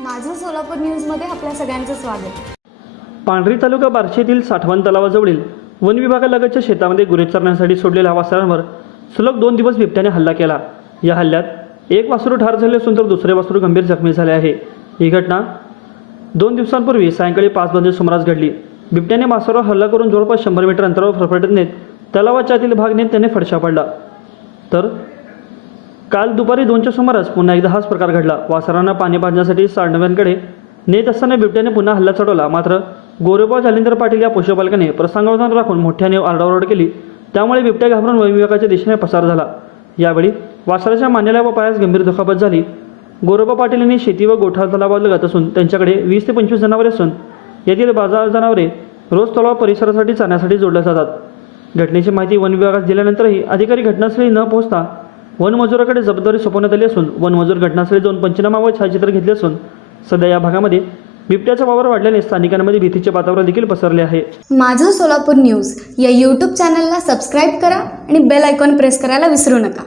माझं सोलापूर न्यूजमध्ये आपल्या सगळ्यांचं स्वागत. पांढरी तालुका बार्शीतील साठवण तलावाजवळील वन विभागालगतच्या शेतामध्ये गुरे चरण्यासाठी सोडलेल्या वासरांवर सलग दोन दिवस बिबट्याने हल्ला केला. या हल्ल्यात एक वासरू ठार झाले असून तर दुसरे वासरू गंभीर जखमी झाले आहे. ही घटना दोन दिवसांपूर्वी सायंकाळी पाच वाजे सुमारास घडली. बिबट्याने मासावर हल्ला करून जवळपास शंभर मीटर अंतरावर फरफटत नेत तलावाच्या आतील भाग नेत त्याने फडशा पडला. तर काल दुपारी दोनच्या सुमारास पुन्हा एकदा हाच प्रकार घडला. वासरांना पाणी पाजण्यासाठी साडनव्यांकडे नेत असताना बिबट्याने पुन्हा हल्ला चढवला. मात्र गोरेबा जालिंदर पाटील या पशुपालकाने प्रसंगावधान राखून मोठ्याने आरडाओरड केली. त्यामुळे बिबट्या घाबरून वन विभागाच्या दिशेने पसार झाला. यावेळी वासराच्या मानेला व पायास गंभीर दुखापत झाली. गोरोबा पाटील यांनी शेती व गोठा तलावालगत असून त्यांच्याकडे वीस ते पंचवीस जनावरे असून यातील बाजार जनावरे रोज तलाव परिसरासाठी चालण्यासाठी जोडल्या जातात. घटनेची माहिती वन विभागास दिल्यानंतरही अधिकारी घटनास्थळी न पोहोचता वनमजुराकडे जबाबदारी सोपवण्यात आली असून वन मजूर घटनास्थळी जाऊन पंचनामा व छायाचित्र घेतले असून सध्या या भागामध्ये बिबट्याचा वावर वाढल्याने स्थानिकांमध्ये भीतीचे वातावरण देखील पसरले आहे. माझं सोलापूर न्यूज या यूट्यूब चॅनलला सबस्क्राईब करा आणि बेल आयकॉन प्रेस करायला विसरू नका.